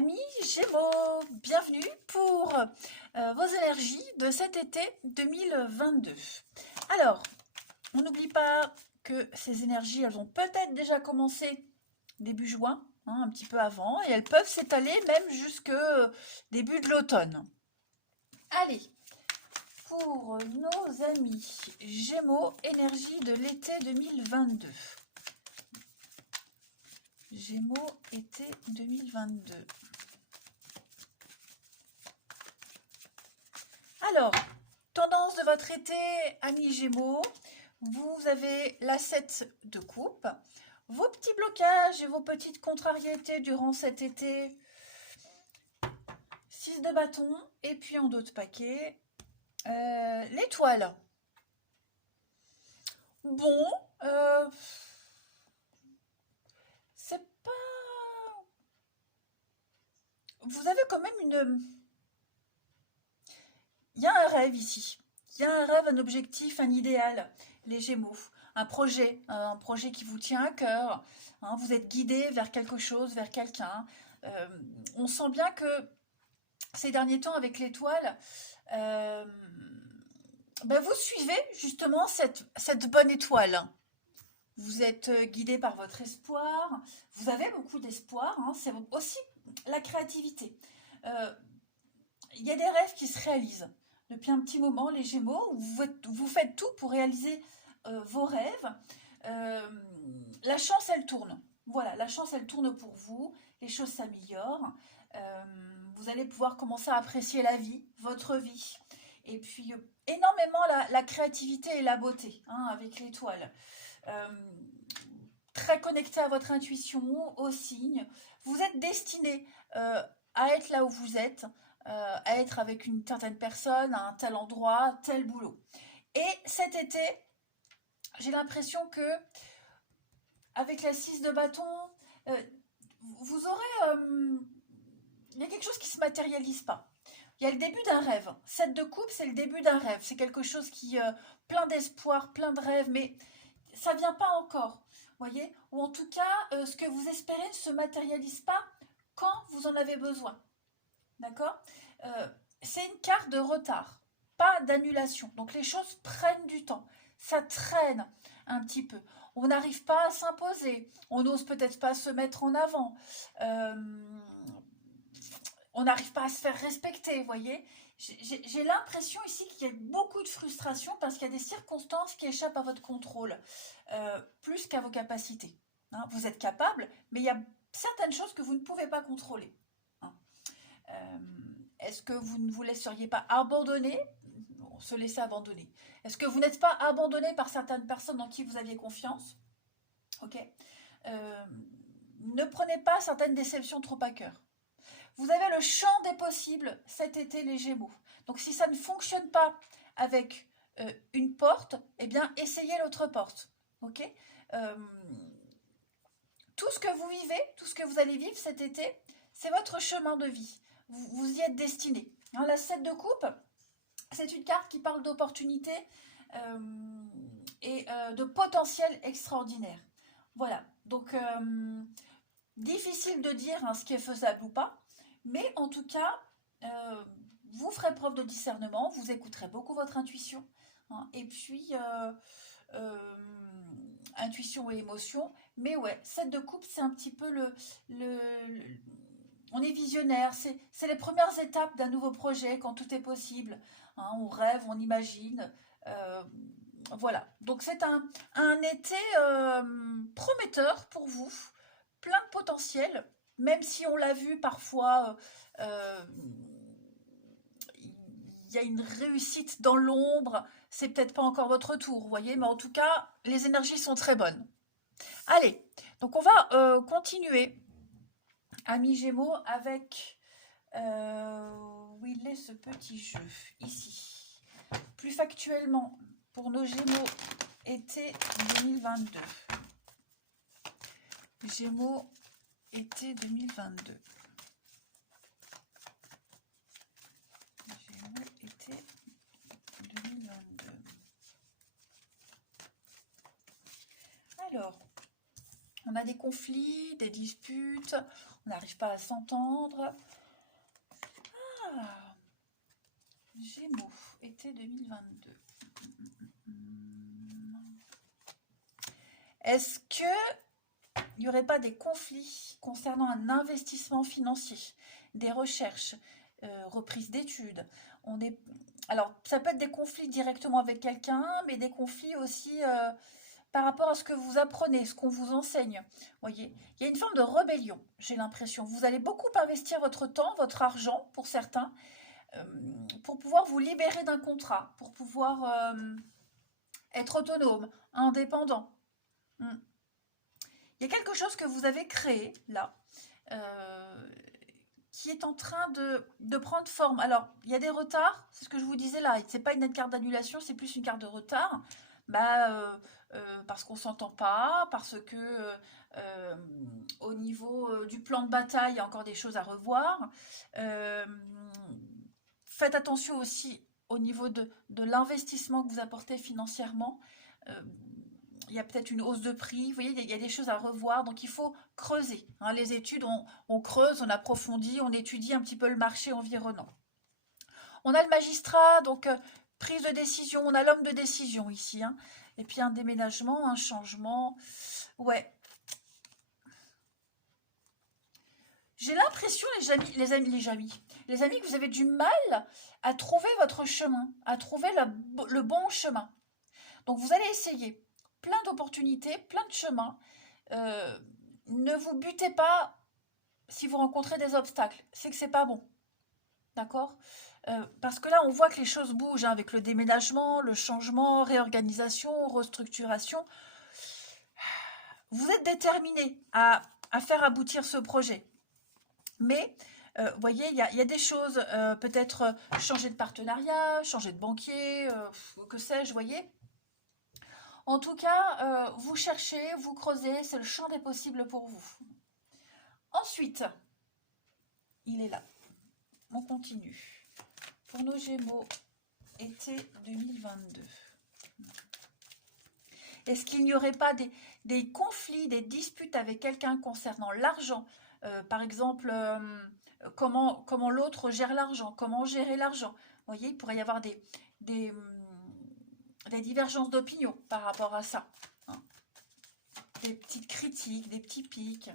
Amis Gémeaux, bienvenue pour vos énergies de cet été 2022. Alors, on n'oublie pas que ces énergies, elles ont peut-être déjà commencé début juin, hein, un petit peu avant, et elles peuvent s'étaler même jusque début de l'automne. Allez, pour nos amis Gémeaux, énergie de l'été 2022. Gémeaux, été 2022. Alors, tendance de votre été, amis Gémeaux, vous avez la 7 de coupe. Vos petits blocages et vos petites contrariétés durant cet été, 6 de bâton, et puis en dos de paquet, l'étoile. Bon, c'est pas... Vous avez quand même une... Il y a un rêve ici. Il y a un rêve, un objectif, un idéal, les Gémeaux. Un projet qui vous tient à cœur. Hein, vous êtes guidé vers quelque chose, vers quelqu'un. On sent bien que ces derniers temps, avec l'étoile, vous suivez justement cette bonne étoile. Vous êtes guidé par votre espoir. Vous avez beaucoup d'espoir. Hein, c'est aussi la créativité. Il y a des rêves qui se réalisent. Depuis un petit moment, les Gémeaux, vous faites tout pour réaliser vos rêves. La chance, elle tourne. Voilà, la chance, elle tourne pour vous. Les choses s'améliorent. Vous allez pouvoir commencer à apprécier la vie, votre vie. Et puis, énormément la créativité et la beauté, hein, avec l'étoile. Très connecté à votre intuition, aux signes. Vous êtes destiné à être là où vous êtes, à être avec une certaine personne, à un tel endroit, tel boulot. Et cet été, j'ai l'impression que avec la 6 de bâton, vous aurez... il y a quelque chose qui ne se matérialise pas. Il y a le début d'un rêve. 7 de coupe, c'est le début d'un rêve. C'est quelque chose qui... plein d'espoir, plein de rêves, mais ça ne vient pas encore. Voyez, ou en tout cas, ce que vous espérez ne se matérialise pas quand vous en avez besoin. D'accord? C'est une carte de retard, pas d'annulation. Donc les choses prennent du temps. Ça traîne un petit peu. On n'arrive pas à s'imposer. On n'ose peut-être pas se mettre en avant. On n'arrive pas à se faire respecter, vous voyez. J'ai l'impression ici qu'il y a beaucoup de frustration parce qu'il y a des circonstances qui échappent à votre contrôle, plus qu'à vos capacités. Hein, vous êtes capable, mais il y a certaines choses que vous ne pouvez pas contrôler. Hein. Est-ce que vous ne vous laisseriez pas abandonner? Se laisser abandonner. Est-ce que vous n'êtes pas abandonné par certaines personnes en qui vous aviez confiance? Ok. Ne prenez pas certaines déceptions trop à cœur. Vous avez le champ des possibles cet été, les Gémeaux. Donc, si ça ne fonctionne pas avec une porte, eh bien, essayez l'autre porte. Ok. Tout ce que vous vivez, tout ce que vous allez vivre cet été, c'est votre chemin de vie. Vous y êtes destiné. Hein, la 7 de coupe, c'est une carte qui parle d'opportunités et de potentiel extraordinaire. Voilà. Donc, difficile de dire hein, ce qui est faisable ou pas. Mais en tout cas, vous ferez preuve de discernement, vous écouterez beaucoup votre intuition, hein, et puis intuition et émotion. Mais ouais, 7 de coupe, c'est un petit peu on est visionnaire, c'est les premières étapes d'un nouveau projet quand tout est possible. Hein, on rêve, on imagine. Voilà, donc c'est un été prometteur pour vous, plein de potentiel. Même si on l'a vu parfois, il y a une réussite dans l'ombre, c'est peut-être pas encore votre tour, vous voyez, mais en tout cas, les énergies sont très bonnes. Allez, donc on va continuer, amis Gémeaux, avec où il est ce petit jeu, ici. Plus factuellement, pour nos Gémeaux, été 2022. Gémeaux, été 2022. Gémeaux, été 2022. Alors, on a des conflits, des disputes, on n'arrive pas à s'entendre. Ah, Gémeaux, été 2022. Est-ce que il n'y aurait pas des conflits concernant un investissement financier, des recherches, reprise d'études? Alors, ça peut être des conflits directement avec quelqu'un, mais des conflits aussi par rapport à ce que vous apprenez, ce qu'on vous enseigne. Voyez, il y a une forme de rébellion, j'ai l'impression. Vous allez beaucoup investir votre temps, votre argent, pour certains, euh, pour pouvoir vous libérer d'un contrat, pour pouvoir être autonome, indépendant. Hmm. Il y a quelque chose que vous avez créé là, euh, qui est en train de prendre forme. Alors, il y a des retards, c'est ce que je vous disais là. C'est pas une carte d'annulation, c'est plus une carte de retard. Parce qu'on s'entend pas, parce que euh, au niveau du plan de bataille, il y a encore des choses à revoir. Euh, Faites attention aussi au niveau de l'investissement que vous apportez financièrement. Euh, il y a peut-être une hausse de prix, vous voyez, il y a des choses à revoir, donc il faut creuser. Hein. Les études, on creuse, on approfondit, on étudie un petit peu le marché environnant. On a le magistrat, donc prise de décision, on a l'homme de décision ici. Hein. Et puis un déménagement, un changement. Ouais. J'ai l'impression, les amis, que vous avez du mal à trouver votre chemin, à trouver le bon chemin. Donc vous allez essayer plein d'opportunités, plein de chemins. Euh, ne vous butez pas si vous rencontrez des obstacles. C'est que c'est pas bon. D'accord. Parce que là, on voit que les choses bougent hein, avec le déménagement, le changement, réorganisation, restructuration. Vous êtes déterminé à faire aboutir ce projet. Mais, vous voyez, il y a des choses, peut-être changer de partenariat, changer de banquier, que sais-je, vous voyez. En tout cas, vous cherchez, vous creusez, c'est le champ des possibles pour vous. Ensuite, il est là. On continue. Pour nos Gémeaux, été 2022. Est-ce qu'il n'y aurait pas des conflits, des disputes avec quelqu'un concernant l'argent? Par exemple, comment l'autre gère l'argent? Comment gérer l'argent? Vous voyez, il pourrait y avoir des, des divergences d'opinion par rapport à ça. Hein. Des petites critiques, des petits pics.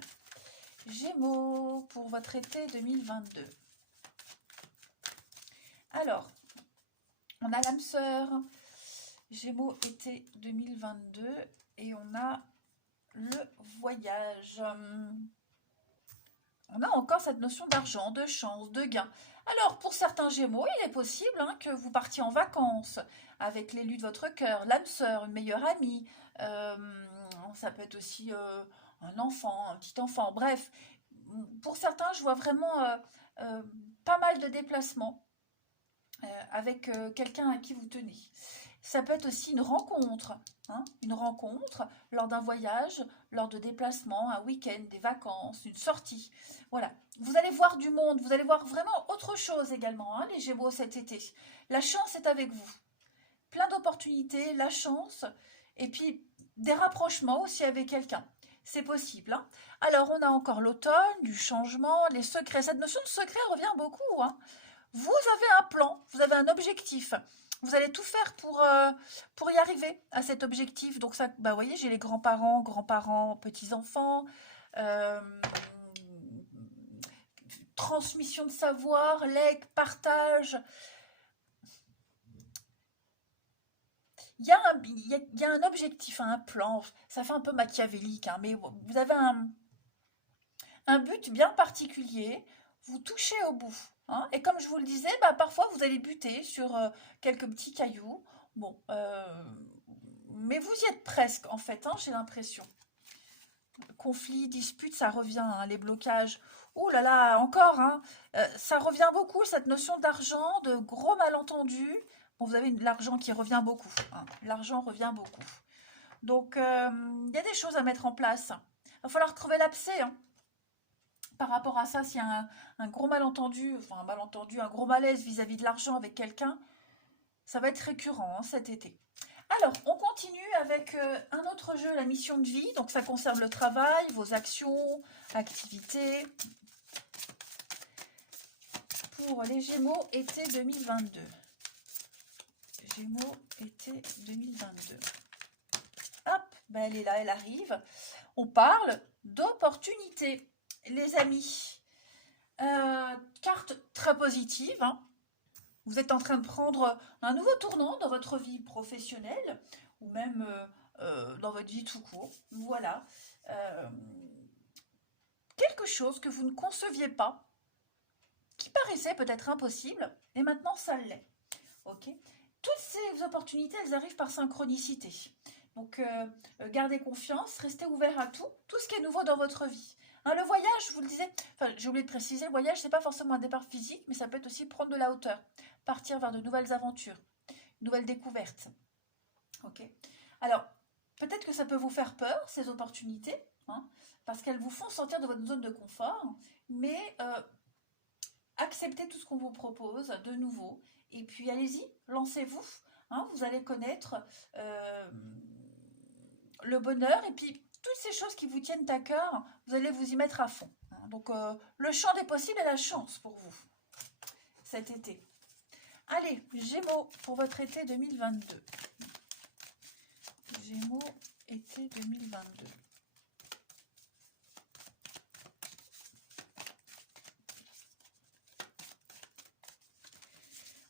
Gémeaux pour votre été 2022. Alors, on a l'âme sœur, Gémeaux été 2022 et on a le voyage. On a encore cette notion d'argent, de chance, de gain. Alors, pour certains Gémeaux, il est possible hein, que vous partiez en vacances avec l'élu de votre cœur, l'âme sœur, une meilleure amie. euh, Ça peut être aussi un enfant, un petit enfant. Bref, pour certains, je vois vraiment euh, pas mal de déplacements avec quelqu'un à qui vous tenez. Ça peut être aussi hein, une rencontre lors d'un voyage, lors de déplacements, un week-end, des vacances, une sortie. Voilà. Vous allez voir du monde, vous allez voir vraiment autre chose également, hein, les Gémeaux cet été. La chance est avec vous. Plein d'opportunités, la chance, et puis des rapprochements aussi avec quelqu'un. C'est possible. Hein. Alors, on a encore l'automne, du changement, les secrets. Cette notion de secret revient beaucoup. Hein. Vous avez un plan, vous avez un objectif. Vous allez tout faire pour y arriver à cet objectif. Donc ça, bah, vous voyez, j'ai les grands-parents, petits-enfants, euh, transmission de savoir, legs, partage. Il y a un objectif, un plan. Ça fait un peu machiavélique, hein, mais vous avez un but bien particulier. Vous touchez au bout. Hein, et comme je vous le disais, bah, parfois vous allez buter sur quelques petits cailloux. Bon, mais vous y êtes presque en fait, hein, j'ai l'impression. Conflit, dispute, ça revient, hein, les blocages. Ouh là là, encore, hein, ça revient beaucoup, cette notion d'argent, de gros malentendus. Bon, vous avez l'argent qui revient beaucoup. Hein, l'argent revient beaucoup. Donc, il y a des choses à mettre en place. Il va falloir crever l'abcès. Hein. Par rapport à ça, s'il y a un gros malentendu, enfin un malentendu, un gros malaise vis-à-vis de l'argent avec quelqu'un, ça va être récurrent hein, cet été. Alors, on continue avec un autre jeu, la mission de vie. Donc, ça concerne le travail, vos actions, activités. Pour les Gémeaux, été 2022. Gémeaux, été 2022. Hop, ben elle est là, elle arrive. On parle d'opportunités, les amis. Carte très positive, hein. Vous êtes en train de prendre un nouveau tournant dans votre vie professionnelle ou même dans votre vie tout court. Voilà. Euh, quelque chose que vous ne conceviez pas, qui paraissait peut-être impossible, et maintenant ça l'est. Ok. Toutes ces opportunités, elles arrivent par synchronicité. Donc, gardez confiance, restez ouvert à tout ce qui est nouveau dans votre vie. Hein, le voyage, je vous le disais, enfin, j'ai oublié de préciser, le voyage, c'est pas forcément un départ physique, mais ça peut être aussi prendre de la hauteur, partir vers de nouvelles aventures, nouvelles découvertes. Ok. Alors, peut-être que ça peut vous faire peur, ces opportunités, hein, parce qu'elles vous font sortir de votre zone de confort, mais acceptez tout ce qu'on vous propose de nouveau, et puis allez-y, lancez-vous. Hein, vous allez connaître le bonheur, et puis toutes ces choses qui vous tiennent à cœur, vous allez vous y mettre à fond. Hein. Donc, le champ des possibles est la chance pour vous, cet été. Allez, Gémeaux, pour votre été 2022. Gémeaux, été 2022.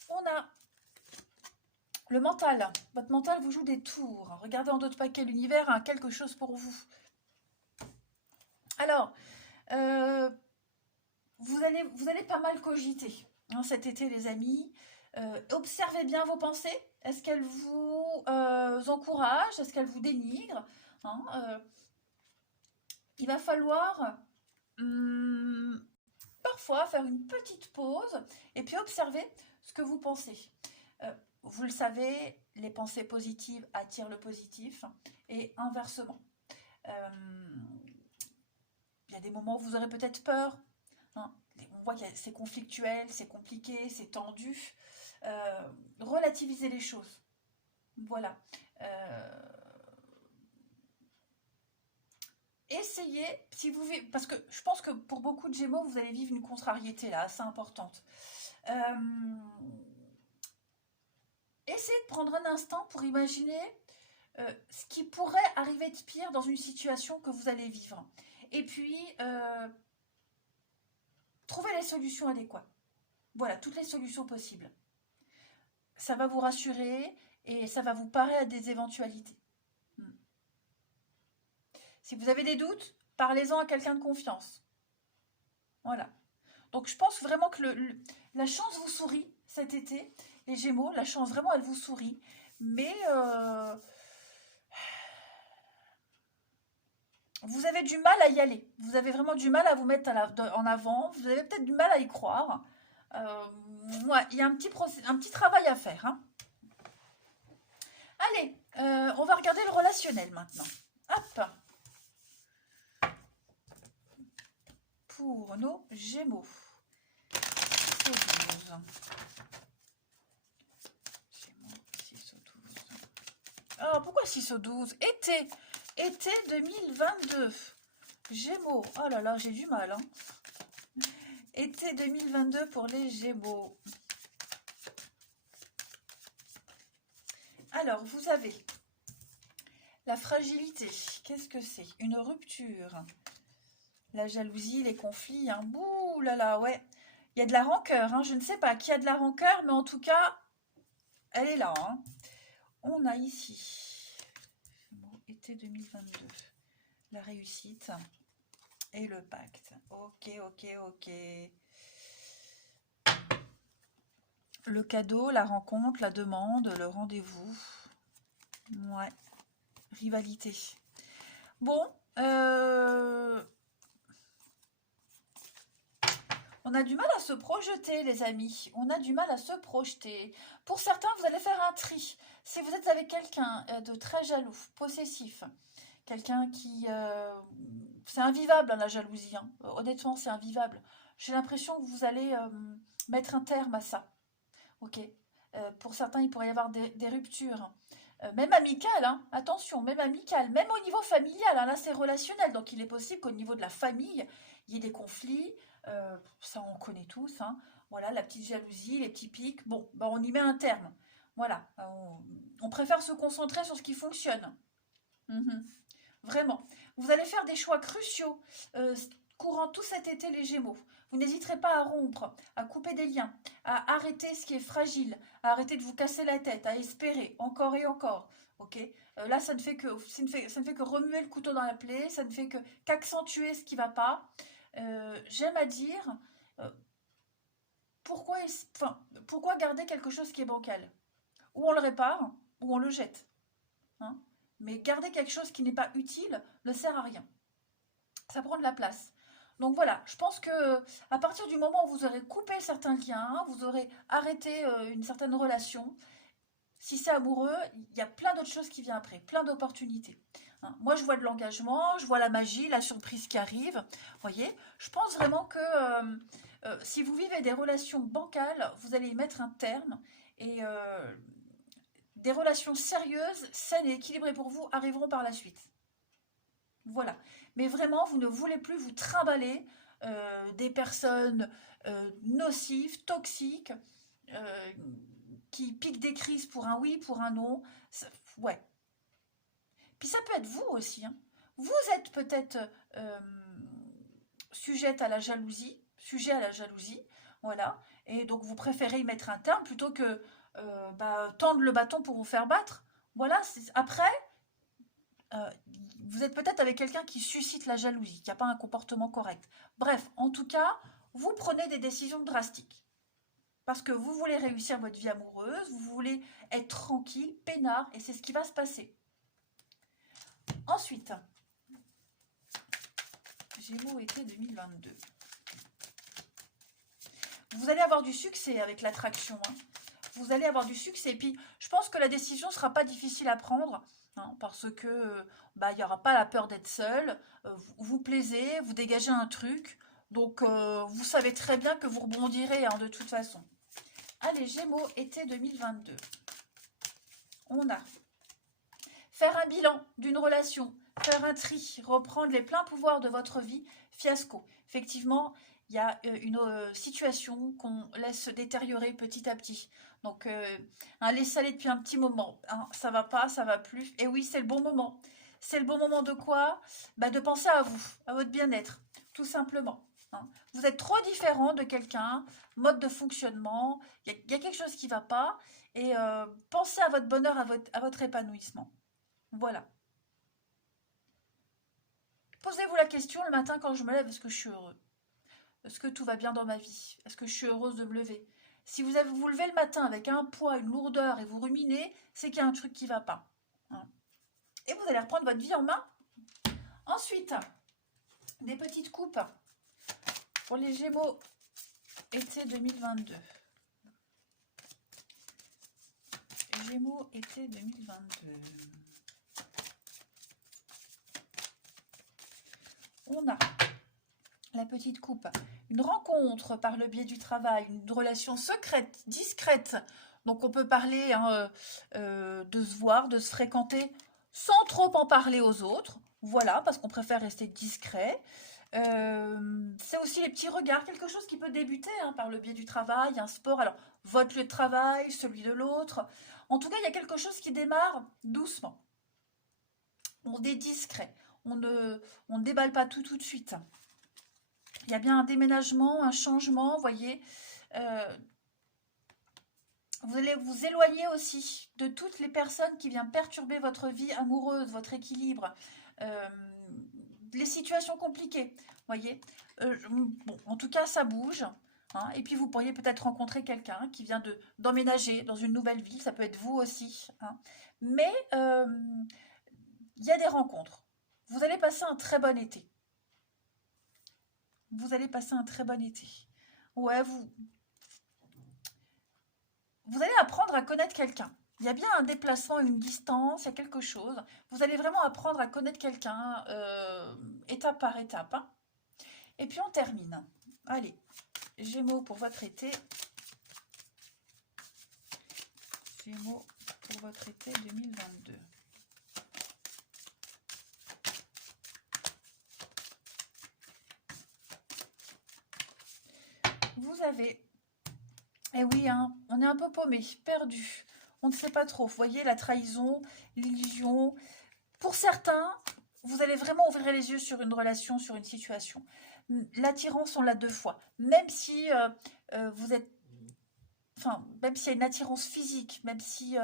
On a le mental. Votre mental vous joue des tours. Regardez en d'autres paquets l'univers a quelque chose pour vous. Alors, vous allez pas mal cogiter hein, cet été, les amis. Observez bien vos pensées. Est-ce qu'elles vous encouragent? Est-ce qu'elles vous dénigrent hein, il va falloir parfois faire une petite pause et puis observer ce que vous pensez. Vous le savez, les pensées positives attirent le positif et inversement. Il y a des moments où vous aurez peut-être peur. Hein. On voit que c'est conflictuel, c'est compliqué, c'est tendu. Relativisez les choses. Voilà. Essayez, si vous vivez, parce que je pense que pour beaucoup de Gémeaux, vous allez vivre une contrariété là, assez importante. Essayez de prendre un instant pour imaginer ce qui pourrait arriver de pire dans une situation que vous allez vivre. Et puis, trouvez les solutions adéquates. Voilà, toutes les solutions possibles. Ça va vous rassurer et ça va vous parer à des éventualités. Si vous avez des doutes, parlez-en à quelqu'un de confiance. Voilà. Donc je pense vraiment que la chance vous sourit cet été, les Gémeaux, la chance vraiment elle vous sourit. Mais vous avez du mal à y aller. Vous avez vraiment du mal à vous mettre en avant. Vous avez peut-être du mal à y croire. Ouais, il y a un petit travail à faire. Hein. Allez, on va regarder le relationnel maintenant. Hop. Pour nos Gémeaux. Gémeaux, 6 au 12. Alors, pourquoi 6 au 12? Été 2022. Gémeaux. Oh là là, j'ai du mal. Hein. Été 2022 pour les Gémeaux. Alors, vous avez la fragilité. Qu'est-ce que c'est? Une rupture. La jalousie, les conflits. Hein. Bouh là là, ouais. Il y a de la rancœur. Hein. Je ne sais pas qui a de la rancœur, mais en tout cas, elle est là. Hein. On a ici, été 2022, la réussite et le pacte. Ok. Le cadeau, la rencontre, la demande, le rendez-vous. Ouais. Rivalité. Bon. On a du mal à se projeter, les amis. On a du mal à se projeter. Pour certains, vous allez faire un tri. Si vous êtes avec quelqu'un de très jaloux, possessif, quelqu'un qui... c'est invivable, hein, la jalousie. Hein. Honnêtement, c'est invivable. J'ai l'impression que vous allez mettre un terme à ça. Ok. Pour certains, il pourrait y avoir des ruptures. même amical, hein, attention, même amical, même au niveau familial, hein, là c'est relationnel, donc il est possible qu'au niveau de la famille, il y ait des conflits, ça on connaît tous, hein, voilà, la petite jalousie, les petits pics, bon, bah, on y met un terme, voilà, on préfère se concentrer sur ce qui fonctionne. Mhm. Vraiment. Vous allez faire des choix cruciaux courant tout cet été les Gémeaux. Vous n'hésiterez pas à rompre, à couper des liens, à arrêter ce qui est fragile, à arrêter de vous casser la tête, à espérer encore et encore. Ok. Là, ça ne fait que remuer le couteau dans la plaie, ça ne fait que qu'accentuer ce qui ne va pas. J'aime à dire euh, pourquoi, enfin, pourquoi garder quelque chose qui est bancal. Ou on le répare, ou on le jette, hein. Mais garder quelque chose qui n'est pas utile ne sert à rien. Ça prend de la place. Donc voilà, je pense que à partir du moment où vous aurez coupé certains liens, vous aurez arrêté une certaine relation, si c'est amoureux, il y a plein d'autres choses qui viennent après, plein d'opportunités. Hein. Moi, je vois de l'engagement, je vois la magie, la surprise qui arrive. Vous voyez, je pense vraiment que si vous vivez des relations bancales, vous allez y mettre un terme et des relations sérieuses, saines et équilibrées pour vous arriveront par la suite. Voilà. Mais vraiment, vous ne voulez plus vous trimballer des personnes nocives, toxiques, euh, qui piquent des crises pour un oui, pour un non. Ouais. Puis ça peut être vous aussi, hein. Vous êtes peut-être euh, sujette à la jalousie, sujet à la jalousie, voilà. Et donc vous préférez y mettre un terme plutôt que tendre le bâton pour vous faire battre. Voilà. Après, euh, vous êtes peut-être avec quelqu'un qui suscite la jalousie, qui n'a pas un comportement correct. Bref, en tout cas, vous prenez des décisions drastiques. Parce que vous voulez réussir votre vie amoureuse, vous voulez être tranquille, peinard, et c'est ce qui va se passer. Ensuite, Gémeaux été 2022. Vous allez avoir du succès avec l'attraction, hein. Vous allez avoir du succès. Et puis, je pense que la décision ne sera pas difficile à prendre, hein, parce que il n'y aura pas la peur d'être seul. Vous plaisez, vous dégagez un truc. Donc, vous savez très bien que vous rebondirez, hein, de toute façon. Allez, Gémeaux, été 2022. On a faire un bilan d'une relation, faire un tri, reprendre les pleins pouvoirs de votre vie, fiasco. Effectivement, il y a une situation qu'on laisse se détériorer petit à petit. Donc, laisse aller depuis un petit moment. Hein, ça va pas, ça va plus. Et oui, c'est le bon moment. C'est le bon moment de quoi? De penser à vous, à votre bien-être, tout simplement. Hein. Vous êtes trop différent de quelqu'un, mode de fonctionnement, il y a quelque chose qui ne va pas. Et pensez à votre bonheur, à votre épanouissement. Voilà. Posez-vous la question le matin quand je me lève, est-ce que je suis heureux? Est-ce que tout va bien dans ma vie? Est-ce que je suis heureuse de me lever? Si vous levez le matin avec un poids, une lourdeur et vous ruminez, c'est qu'il y a un truc qui ne va pas. Hein. Et vous allez reprendre votre vie en main. Ensuite, des petites coupes pour les Gémeaux été 2022. Gémeaux été 2022. On a la petite coupe, une rencontre par le biais du travail, une relation secrète, discrète. Donc on peut parler, hein, de se voir, de se fréquenter sans trop en parler aux autres. Voilà, parce qu'on préfère rester discret. C'est aussi les petits regards, quelque chose qui peut débuter, hein, par le biais du travail, un sport. Alors, votre lieu de travail, celui de l'autre. En tout cas, il y a quelque chose qui démarre doucement. On est discret. On ne déballe pas tout de suite. Il y a bien un déménagement, un changement, vous voyez. Vous allez vous éloigner aussi de toutes les personnes qui viennent perturber votre vie amoureuse, votre équilibre, euh, les situations compliquées, vous voyez. Bon, en tout cas, ça bouge. Hein, et puis, vous pourriez peut-être rencontrer quelqu'un qui vient d'emménager dans une nouvelle ville. Ça peut être vous aussi. Hein. Mais il y a des rencontres. Vous allez passer un très bon été. Vous allez passer un très bon été. Ouais, vous allez apprendre à connaître quelqu'un. Il y a bien un déplacement, une distance, il y a quelque chose. Vous allez vraiment apprendre à connaître quelqu'un étape par étape. Hein. Et puis on termine. Allez, Gémeaux pour votre été. Gémeaux pour votre été 2022. Vous avez... Eh oui, hein, on est un peu paumé, perdu. On ne sait pas trop. Vous voyez, la trahison, l'illusion. Pour certains, vous allez vraiment ouvrir les yeux sur une relation, sur une situation. L'attirance, on l'a 2 fois. Même si vous êtes... Enfin, même s'il y a une attirance physique, même si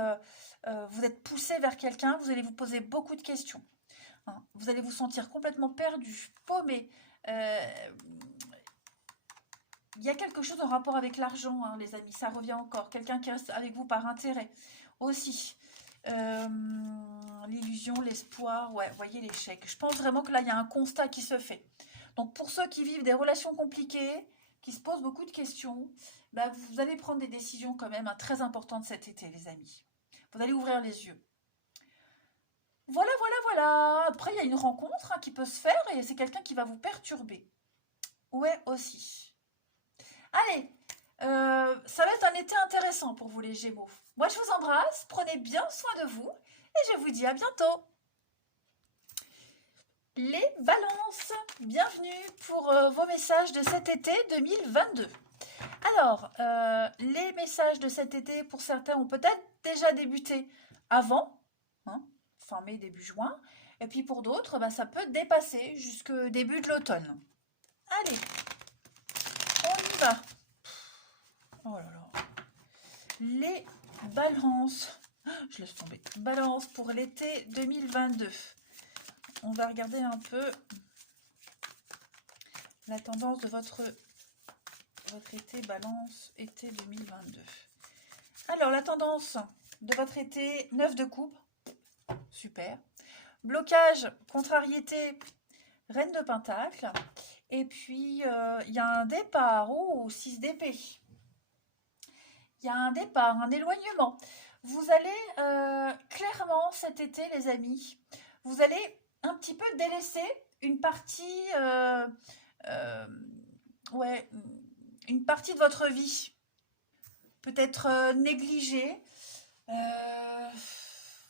vous êtes poussé vers quelqu'un, vous allez vous poser beaucoup de questions. Hein. Vous allez vous sentir complètement perdu, paumé. Il y a quelque chose en rapport avec l'argent, hein, les amis, ça revient encore. Quelqu'un qui reste avec vous par intérêt aussi. L'illusion, l'espoir, ouais, voyez l'échec. Je pense vraiment que là, il y a un constat qui se fait. Donc, pour ceux qui vivent des relations compliquées, qui se posent beaucoup de questions, bah, vous allez prendre des décisions quand même, hein, très importantes cet été, les amis. Vous allez ouvrir les yeux. Voilà, voilà, voilà. Après, il y a une rencontre, hein, qui peut se faire et c'est quelqu'un qui va vous perturber. Ouais, aussi. Allez, ça va être un été intéressant pour vous les Gémeaux. Moi, je vous embrasse, prenez bien soin de vous et je vous dis à bientôt. Les balances, bienvenue pour vos messages de cet été 2022. Alors, les messages de cet été, pour certains, ont peut-être déjà débuté avant, hein, fin mai, début juin. Et puis pour d'autres, bah, ça peut dépasser jusqu'au début de l'automne. Allez, on y va. Oh là là. Les balances. Je laisse tomber. Balance pour l'été 2022. On va regarder un peu la tendance de votre été balance été 2022. Alors, la tendance de votre été, 9 de coupe. Super. Blocage, contrariété, reine de pentacle. Et puis, il y a un départ. Oh, 6 d'épée. Il y a un départ, un éloignement. Vous allez clairement cet été, les amis, vous allez un petit peu délaisser une partie, ouais, une partie de votre vie. Peut-être négligée.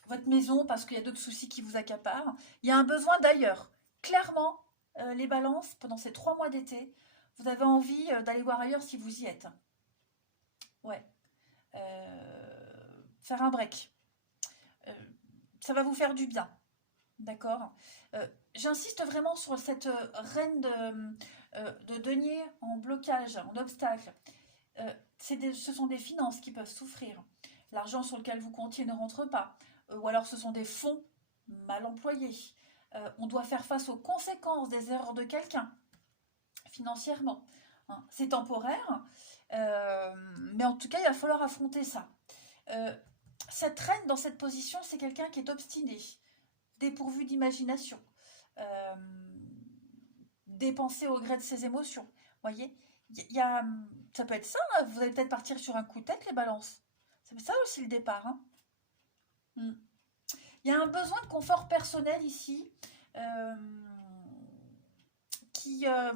Votre maison parce qu'il y a d'autres soucis qui vous accaparent. Il y a un besoin d'ailleurs. Clairement, les balances, pendant ces 3 mois d'été, vous avez envie d'aller voir ailleurs si vous y êtes. Ouais. Faire un break. Ça va vous faire du bien. D'accord. J'insiste vraiment sur cette reine de denier en blocage, en obstacle. Ce sont des finances qui peuvent souffrir. L'argent sur lequel vous comptiez ne rentre pas. Ou alors ce sont des fonds mal employés. On doit faire face aux conséquences des erreurs de quelqu'un, financièrement. Hein. C'est temporaire, mais en tout cas, il va falloir affronter ça. Cette reine dans cette position, c'est quelqu'un qui est obstiné, dépourvu d'imagination, dépensé au gré de ses émotions. Vous voyez, ça peut être ça, hein. Vous allez peut-être partir sur un coup de tête, les balances. C'est ça aussi le départ. Hein. Il y a un besoin de confort personnel ici qui est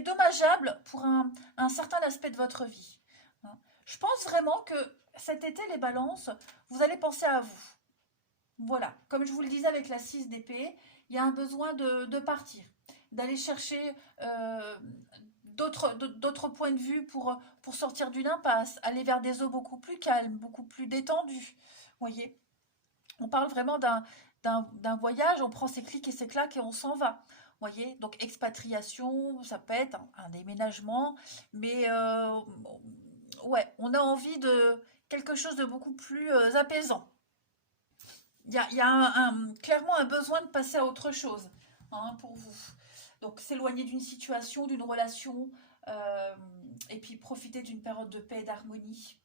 dommageable pour un certain aspect de votre vie. Hein. Je pense vraiment que cet été, les balances, vous allez penser à vous. Voilà, comme je vous le disais avec la 6 d'épée, il y a un besoin de partir, d'aller chercher d'autres points de vue pour sortir d'une impasse, aller vers des eaux beaucoup plus calmes, beaucoup plus détendues. Vous voyez, on parle vraiment d'un voyage, on prend ses clics et ses claques et on s'en va. Vous voyez, donc expatriation, ça peut être un déménagement, mais ouais, on a envie de quelque chose de beaucoup plus apaisant. Il y a clairement un besoin de passer à autre chose, hein, pour vous. Donc s'éloigner d'une situation, d'une relation, et puis profiter d'une période de paix et d'harmonie.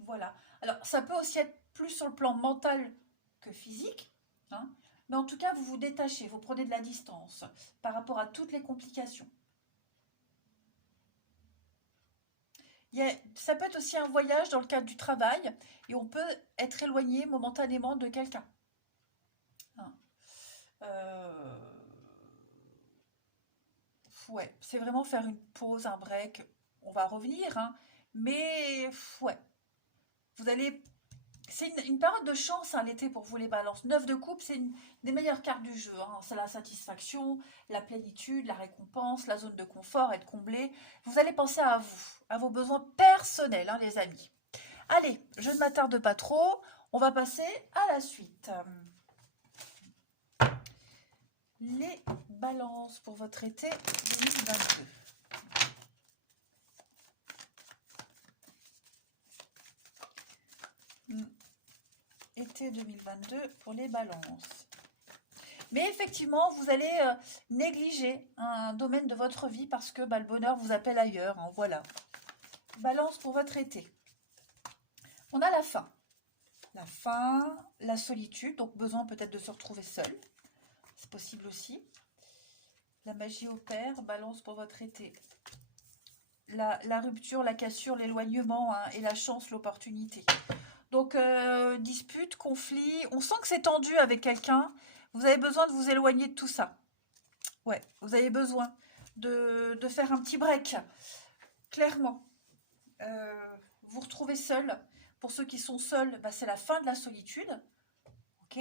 Voilà. Alors ça peut aussi être plus sur le plan mental que physique, hein, mais en tout cas vous vous détachez, vous prenez de la distance par rapport à toutes les complications. Ça peut être aussi un voyage dans le cadre du travail et on peut être éloigné momentanément de quelqu'un. Hein. Ouais, c'est vraiment faire une pause, un break. On va revenir, hein, Mais, ouais, vous allez... C'est une période de chance, hein, l'été, pour vous les balances. 9 de coupe, c'est une des meilleures cartes du jeu, hein. C'est la satisfaction, la plénitude, la récompense, la zone de confort, être comblé. Vous allez penser à vous, à vos besoins personnels, hein, les amis. Allez, je ne m'attarde pas trop. On va passer à la suite. Les balances pour votre été 2022. Été 2022 pour les balances. Mais effectivement, vous allez négliger un domaine de votre vie parce que le bonheur vous appelle ailleurs, hein, voilà. Balance pour votre été. On a la faim. La faim, la solitude, donc besoin peut-être de se retrouver seul. C'est possible aussi. La magie opère, balance pour votre été. La rupture, la cassure, l'éloignement, hein, et la chance, l'opportunité. Donc, dispute, conflit. On sent que c'est tendu avec quelqu'un. Vous avez besoin de vous éloigner de tout ça. Ouais, vous avez besoin de faire un petit break. Clairement. Vous retrouvez seul. Pour ceux qui sont seuls, c'est la fin de la solitude. Ok.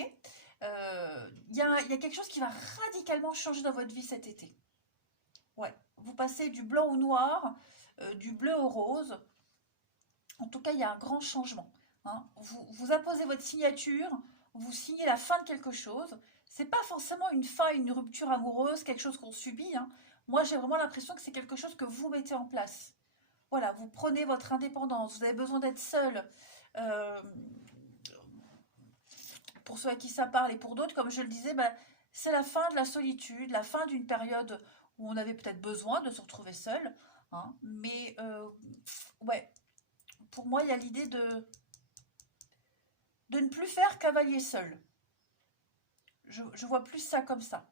Y a quelque chose qui va radicalement changer dans votre vie cet été. Ouais. Vous passez du blanc au noir, du bleu au rose. En tout cas, il y a un grand changement. Hein. Vous apposez votre signature, vous signez la fin de quelque chose. C'est pas forcément une fin, une rupture amoureuse, quelque chose qu'on subit. Hein. Moi, j'ai vraiment l'impression que c'est quelque chose que vous mettez en place. Voilà, vous prenez votre indépendance, vous avez besoin d'être seul. Pour ceux à qui ça parle et pour d'autres, comme je le disais, c'est la fin de la solitude, la fin d'une période où on avait peut-être besoin de se retrouver seul. Hein. Mais, ouais, pour moi, il y a l'idée de ne plus faire cavalier seul. Je vois plus ça comme ça.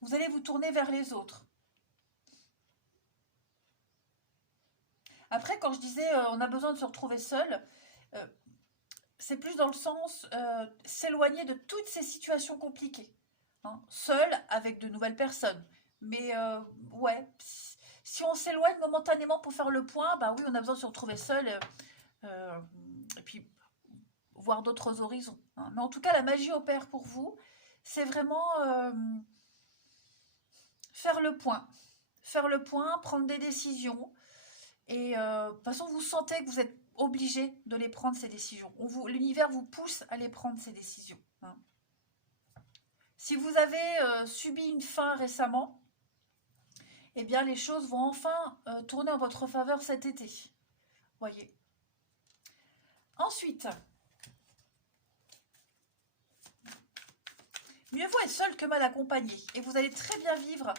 Vous allez vous tourner vers les autres. Après, quand je disais on a besoin de se retrouver seul, c'est plus dans le sens s'éloigner de toutes ces situations compliquées. Hein, seul avec de nouvelles personnes. Mais ouais, si on s'éloigne momentanément pour faire le point, oui, on a besoin de se retrouver seul. Et puis voir d'autres horizons. Hein. Mais en tout cas, la magie opère pour vous. C'est vraiment faire le point. Faire le point, prendre des décisions. Et de toute façon, vous sentez que vous êtes obligé de les prendre, ces décisions. L'univers vous pousse à les prendre, ces décisions. Hein. Si vous avez subi une fin récemment, eh bien, les choses vont enfin tourner en votre faveur cet été. Voyez. Ensuite, mieux vaut être seul que mal accompagné. Et vous allez très bien vivre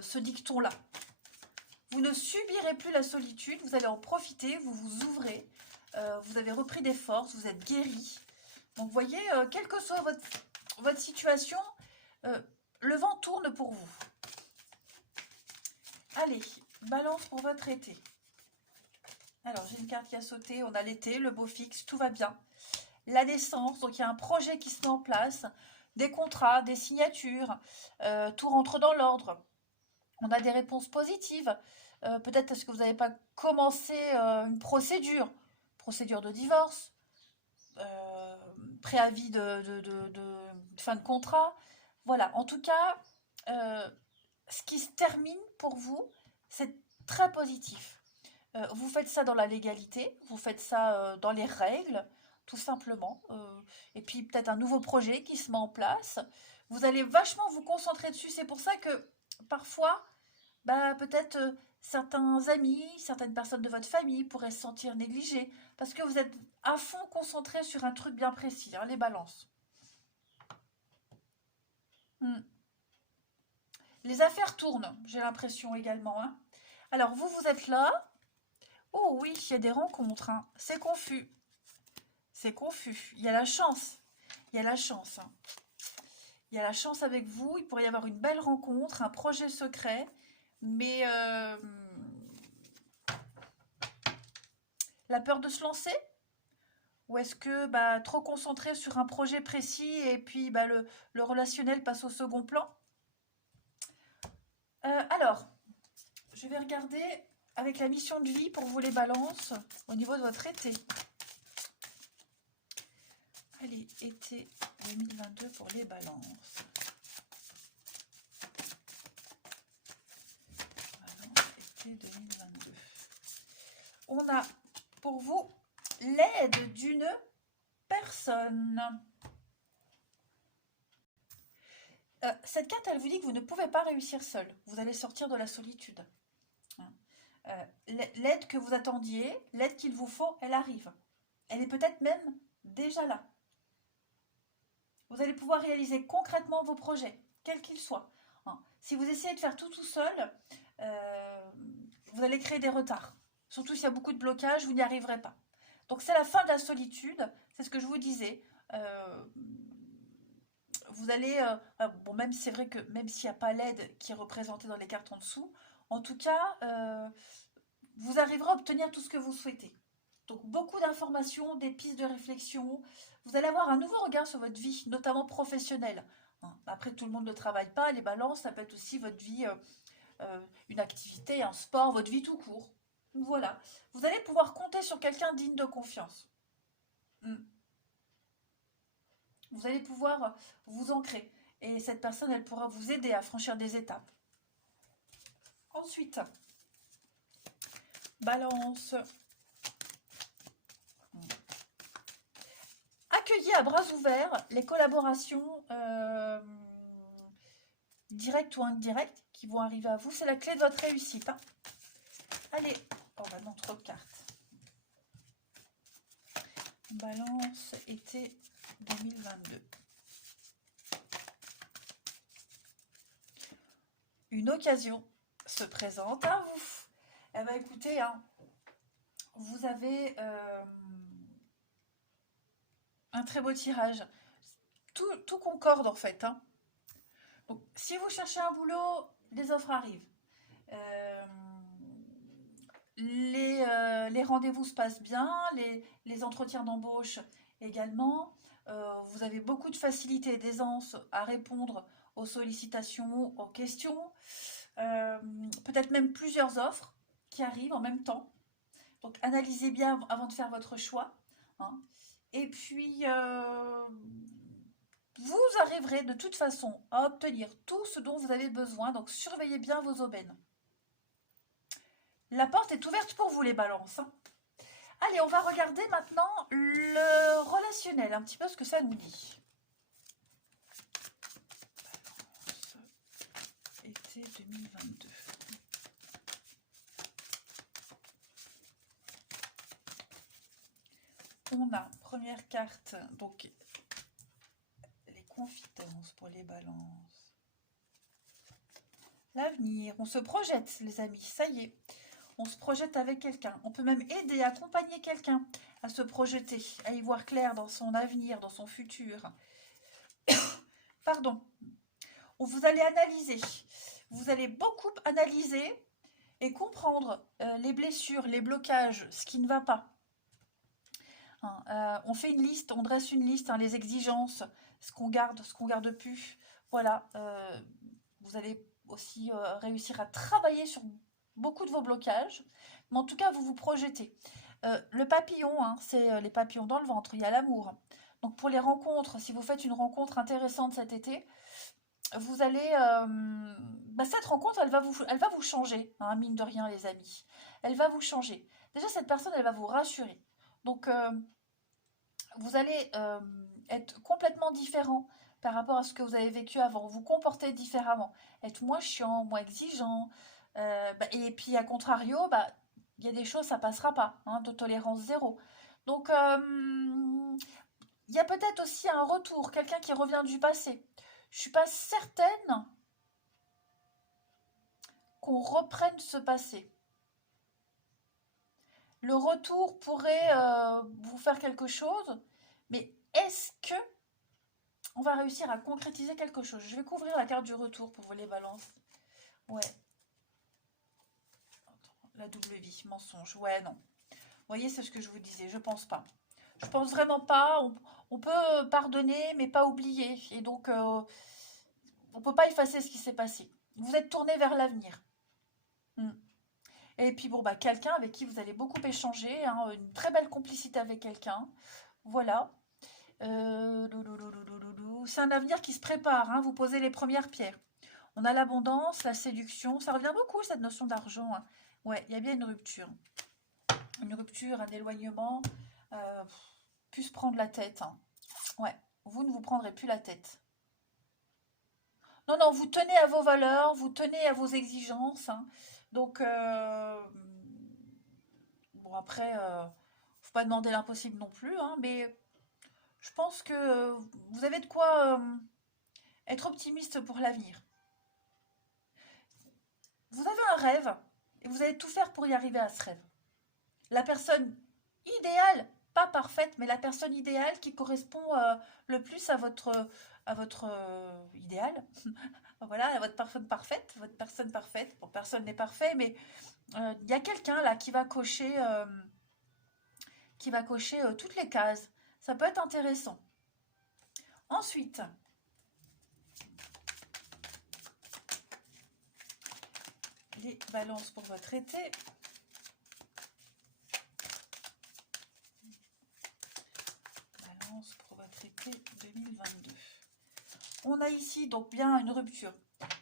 ce dicton-là. Vous ne subirez plus la solitude, vous allez en profiter, vous vous ouvrez, vous avez repris des forces, vous êtes guéri. Donc, vous voyez, quelle que soit votre situation, le vent tourne pour vous. Allez, balance pour votre été. Alors, j'ai une carte qui a sauté, on a l'été, le beau fixe, tout va bien. La naissance, donc il y a un projet qui se met en place, des contrats, des signatures, tout rentre dans l'ordre. On a des réponses positives. Peut-être est-ce que vous n'avez pas commencé une procédure de divorce, préavis de fin de contrat. Voilà, en tout cas, ce qui se termine pour vous, c'est très positif. Vous faites ça dans la légalité, vous faites ça dans les règles, tout simplement. Et puis peut-être un nouveau projet qui se met en place. Vous allez vachement vous concentrer dessus. C'est pour ça que parfois, peut-être certains amis, certaines personnes de votre famille pourraient se sentir négligés parce que vous êtes à fond concentré sur un truc bien précis, hein, les balances. Les affaires tournent, j'ai l'impression également. Hein. Alors, vous êtes là. Oh oui, il y a des rencontres. Hein. C'est confus. C'est confus. Il y a la chance. Il y a la chance. Hein. Il y a la chance avec vous. Il pourrait y avoir une belle rencontre, un projet secret. Mais la peur de se lancer? Ou est-ce que trop concentré sur un projet précis et puis le relationnel passe au second plan? Alors, je vais regarder avec la mission de vie pour vous les balances au niveau de votre été. Allez, été 2022 pour les balances. Balance, été 2022. On a pour vous l'aide d'une personne. Cette carte, elle vous dit que vous ne pouvez pas réussir seul. Vous allez sortir de la solitude. L'aide que vous attendiez, l'aide qu'il vous faut, elle arrive. Elle est peut-être même déjà là. Vous allez pouvoir réaliser concrètement vos projets, quels qu'ils soient. Si vous essayez de faire tout seul, vous allez créer des retards. Surtout s'il y a beaucoup de blocages, vous n'y arriverez pas. Donc c'est la fin de la solitude, c'est ce que je vous disais. Vous allez, bon, même c'est vrai que même s'il n'y a pas l'aide qui est représentée dans les cartes en dessous, en tout cas, vous arriverez à obtenir tout ce que vous souhaitez. Donc beaucoup d'informations, des pistes de réflexion. Vous allez avoir un nouveau regard sur votre vie, notamment professionnelle. Après, tout le monde ne travaille pas. Les balances, ça peut être aussi votre vie, une activité, un sport, votre vie tout court. Voilà. Vous allez pouvoir compter sur quelqu'un digne de confiance. Vous allez pouvoir vous ancrer. Et cette personne, elle pourra vous aider à franchir des étapes. Ensuite, balance. Accueillez à bras ouverts les collaborations directes ou indirectes qui vont arriver à vous. C'est la clé de votre réussite. Allez, oh bah non, trop de cartes. Balance, été 2022. Une occasion se présente à vous. Eh bien, écoutez, vous avez un très beau tirage. Tout concorde en fait. Donc, si vous cherchez un boulot, les offres arrivent. Les rendez-vous se passent bien, les entretiens d'embauche également. Vous avez beaucoup de facilité et d'aisance à répondre aux sollicitations, aux questions. Peut-être même plusieurs offres qui arrivent en même temps. Donc analysez bien avant de faire votre choix. Et puis, vous arriverez de toute façon à obtenir tout ce dont vous avez besoin. Donc surveillez bien vos aubaines. La porte est ouverte pour vous les balances. Allez, on va regarder maintenant le relationnel, un petit peu ce que ça nous dit. Balance, été 2022. On a, première carte, donc les confidences pour les balances. L'avenir, on se projette les amis, ça y est. On se projette avec quelqu'un. On peut même aider, accompagner quelqu'un à se projeter, à y voir clair dans son avenir, dans son futur. Pardon. Vous allez analyser. Vous allez beaucoup analyser et comprendre les blessures, les blocages, ce qui ne va pas. On fait une liste, on dresse une liste, les exigences, ce qu'on garde plus. Voilà. Vous allez aussi réussir à travailler sur beaucoup de vos blocages, mais en tout cas, vous vous projetez. Le papillon, c'est les papillons dans le ventre, il y a l'amour. Donc pour les rencontres, si vous faites une rencontre intéressante cet été, vous allez... cette rencontre, elle va vous changer, mine de rien les amis. Elle va vous changer. Déjà, cette personne, elle va vous rassurer. Donc, vous allez être complètement différent par rapport à ce que vous avez vécu avant. Vous comporter différemment. Être moins chiant, moins exigeant. Et puis, à contrario, il y a des choses, ça passera pas. De tolérance zéro. Donc, il y a peut-être aussi un retour, quelqu'un qui revient du passé. Je suis pas certaine qu'on reprenne ce passé. Le retour pourrait vous faire quelque chose, mais est-ce que on va réussir à concrétiser quelque chose? Je vais couvrir la carte du retour pour vous les balances. Ouais. La double vie, mensonge. Ouais, non. Vous voyez, c'est ce que je vous disais. Je pense pas. Je pense vraiment pas. On peut pardonner, mais pas oublier. Et donc, on peut pas effacer ce qui s'est passé. Vous êtes tourné vers l'avenir. Et puis bon, bah, quelqu'un avec qui vous allez beaucoup échanger, hein, une très belle complicité avec quelqu'un. Voilà. C'est un avenir qui se prépare, hein, vous posez les premières pierres. On a l'abondance, la séduction, ça revient beaucoup cette notion d'argent, hein. Ouais, il y a bien une rupture. Une rupture, un éloignement, euh, plus se prendre la tête, hein. Ouais, vous ne vous prendrez plus la tête. Non, non, vous tenez à vos valeurs, vous tenez à vos exigences, hein. Donc, bon, après, faut pas demander l'impossible non plus, hein, mais je pense que vous avez de quoi être optimiste pour l'avenir. Vous avez un rêve et vous allez tout faire pour y arriver à ce rêve. La personne idéale, pas parfaite, mais la personne idéale qui correspond le plus à votre idéal. Voilà, à votre personne parfaite. Votre personne parfaite. Bon, personne n'est parfait, mais il y a quelqu'un là qui va cocher toutes les cases. Ça peut être intéressant. Ensuite, les balances pour votre été. Balance pour votre été 2022. On a ici donc bien une rupture.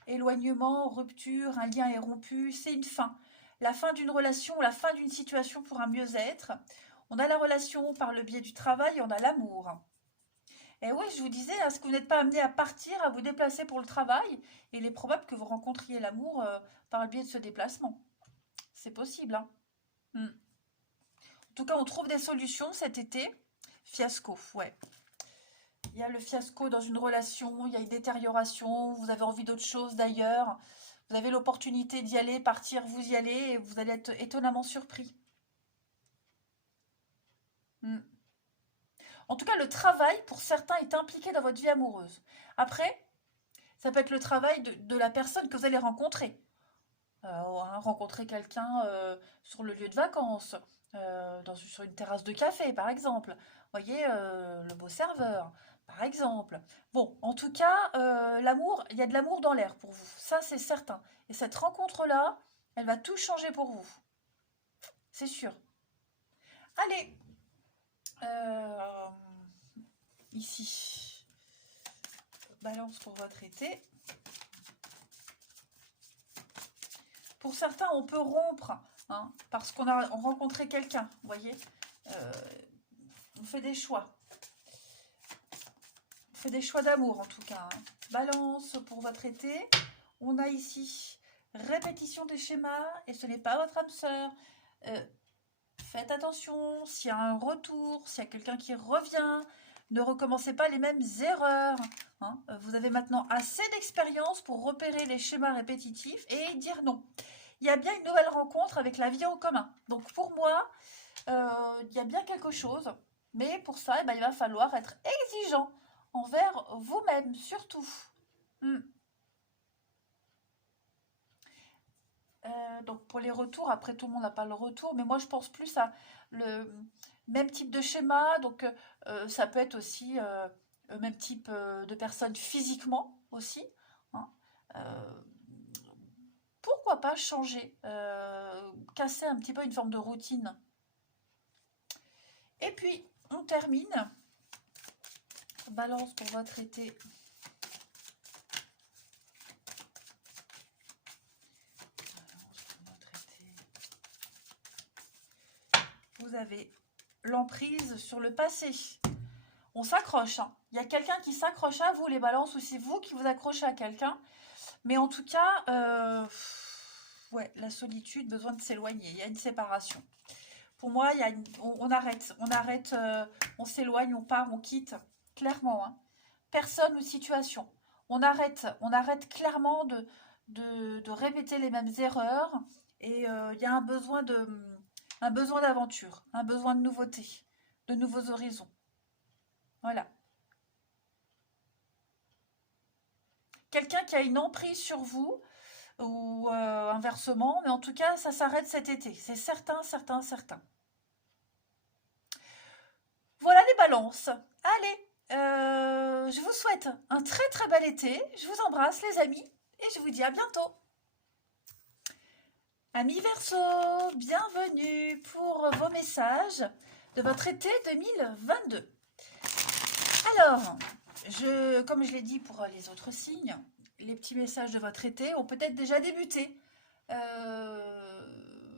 Éloignement, rupture, un lien est rompu, c'est une fin. La fin d'une relation, la fin d'une situation pour un mieux-être. On a la relation par le biais du travail et on a l'amour. Et oui, je vous disais, est-ce que vous n'êtes pas amené à partir, à vous déplacer pour le travail? Et il est probable que vous rencontriez l'amour par le biais de ce déplacement. C'est possible, hein. En tout cas, on trouve des solutions cet été. Fiasco, ouais. Il y a le fiasco dans une relation, il y a une détérioration, vous avez envie d'autre chose d'ailleurs. Vous avez l'opportunité d'y aller, partir, vous y allez, et vous allez être étonnamment surpris. En tout cas, le travail, pour certains, est impliqué dans votre vie amoureuse. Après, ça peut être le travail de la personne que vous allez rencontrer. Rencontrer quelqu'un sur le lieu de vacances, sur une terrasse de café, par exemple. Vous voyez, le beau serveur, par exemple. Bon, en tout cas, l'amour, il y a de l'amour dans l'air pour vous. Ça, c'est certain. Et cette rencontre-là, elle va tout changer pour vous. C'est sûr. Allez, euh, ici, balance pour votre été. Pour certains, on peut rompre, hein, parce qu'on a rencontré quelqu'un, vous voyez. On fait des choix. On fait des choix d'amour, en tout cas, hein. Balance pour votre été. On a ici répétition des schémas, et ce n'est pas votre âme sœur. Faites attention, s'il y a un retour, s'il y a quelqu'un qui revient, ne recommencez pas les mêmes erreurs, hein. Vous avez maintenant assez d'expérience pour repérer les schémas répétitifs et dire non. Il y a bien une nouvelle rencontre avec la vie en commun. Donc pour moi, il y a bien quelque chose. Mais pour ça, eh ben, il va falloir être exigeant envers vous-même, surtout. Donc pour les retours, après tout le monde n'a pas le retour, mais moi je pense plus à le même type de schéma, donc ça peut être aussi le même type de personnes physiquement aussi, hein. Euh, Pourquoi pas changer, casser un petit peu une forme de routine. Et puis on termine, balance pour votre été. Vous avez l'emprise sur le passé. On s'accroche, hein. Il y a quelqu'un qui s'accroche à vous, les balances, ou c'est vous qui vous accrochez à quelqu'un. Mais en tout cas, ouais, la solitude, besoin de s'éloigner. Il y a une séparation. Pour moi, on arrête, on s'éloigne, on part, on quitte, clairement, hein. Personne ou situation. On arrête clairement de répéter les mêmes erreurs. Et il y a un besoin d'aventure, un besoin de nouveauté, de nouveaux horizons. Voilà. Quelqu'un qui a une emprise sur vous, ou inversement, mais en tout cas, ça s'arrête cet été. C'est certain, certain, certain. Voilà les balances. Allez, je vous souhaite un très très bel été. Je vous embrasse les amis et je vous dis à bientôt. Amis Verseau, bienvenue pour vos messages de votre été 2022. Alors, comme je l'ai dit pour les autres signes, les petits messages de votre été ont peut-être déjà débuté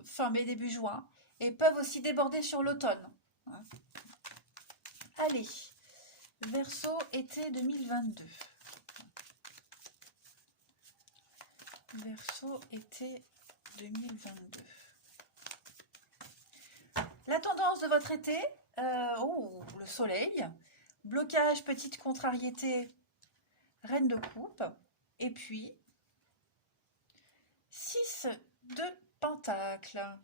fin mai, début juin, et peuvent aussi déborder sur l'automne. Hein. Allez, Verseau été 2022. Verseau été 2022. La tendance de votre été, le soleil, blocage, petite contrariété, reine de coupe, et puis 6 de pentacles.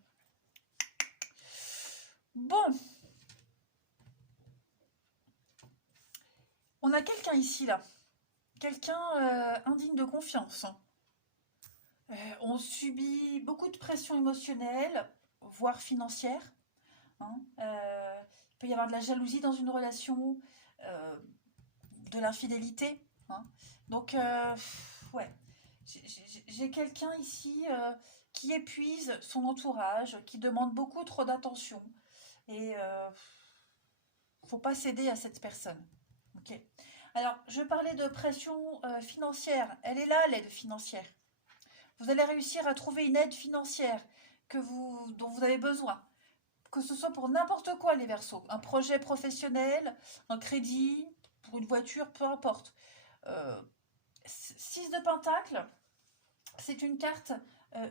Bon, on a quelqu'un ici, là, quelqu'un indigne de confiance. On subit beaucoup de pression émotionnelle, voire financière. Hein. Il peut y avoir de la jalousie dans une relation, de l'infidélité. Hein. Donc, ouais, j'ai quelqu'un ici qui épuise son entourage, qui demande beaucoup trop d'attention. Et faut pas céder à cette personne. Ok. Alors, je parlais de pression financière. Elle est là, l'aide financière. Vous allez réussir à trouver une aide financière dont vous avez besoin. Que ce soit pour n'importe quoi, les Verseaux. Un projet professionnel, un crédit, pour une voiture, peu importe. 6 de Pentacle, c'est une carte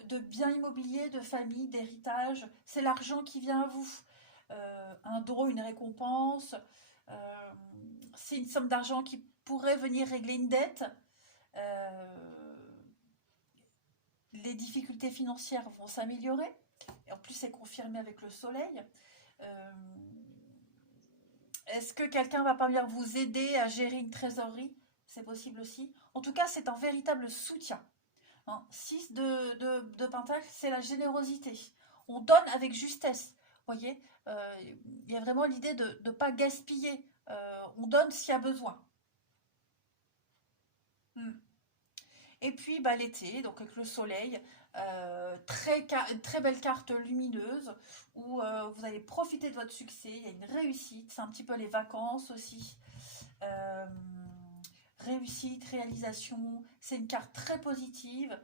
de biens immobiliers, de famille, d'héritage. C'est l'argent qui vient à vous. Un don, une récompense. C'est une somme d'argent qui pourrait venir régler une dette. Les difficultés financières vont s'améliorer. Et en plus, c'est confirmé avec le soleil. Est-ce que quelqu'un va pas venir vous aider à gérer une trésorerie? C'est possible aussi. En tout cas, c'est un véritable soutien. Hein. 6 de Pentacle, c'est la générosité. On donne avec justesse. Vous voyez, il y a vraiment l'idée de ne pas gaspiller. On donne s'il y a besoin. Et puis bah, l'été, donc avec le soleil, très belle carte lumineuse où vous allez profiter de votre succès. Il y a une réussite, c'est un petit peu les vacances aussi. Euh, Réussite, réalisation, c'est une carte très positive.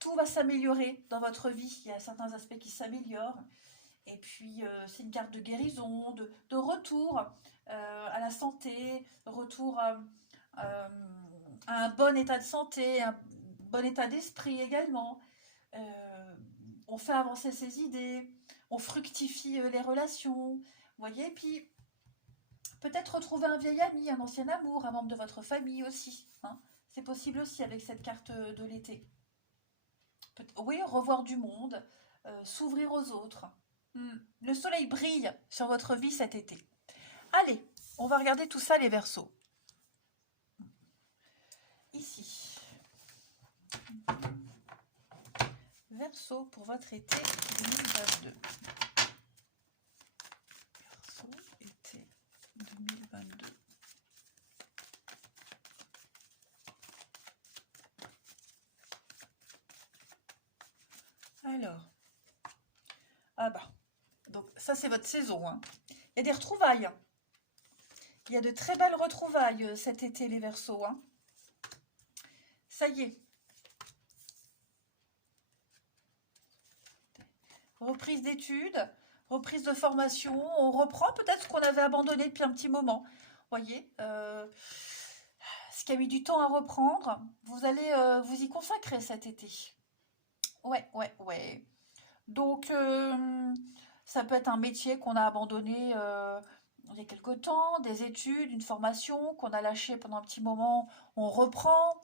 Tout va s'améliorer dans votre vie. Il y a certains aspects qui s'améliorent. Et puis, c'est une carte de guérison, de retour à la santé, retour à un bon état de santé, un bon état d'esprit également. On fait avancer ses idées, on fructifie les relations. Vous voyez, puis peut-être retrouver un vieil ami, un ancien amour, un membre de votre famille aussi. Hein. C'est possible aussi avec cette carte de l'été. Oui, revoir du monde, s'ouvrir aux autres. Le soleil brille sur votre vie cet été. Allez, on va regarder tout ça, les Verseaux. Ici. Verseau pour votre été 2022. Verseau, été 2022. Alors. Ah bah. Donc ça c'est votre saison. Hein. Il y a des retrouvailles. Il y a de très belles retrouvailles cet été, les Verseaux. Hein. Ça y est. Reprise d'études, reprise de formation. On reprend peut-être ce qu'on avait abandonné depuis un petit moment. Voyez, ce qui a mis du temps à reprendre, vous allez vous y consacrer cet été. Ouais. Donc, ça peut être un métier qu'on a abandonné il y a quelque temps, des études, une formation qu'on a lâché pendant un petit moment, on reprend.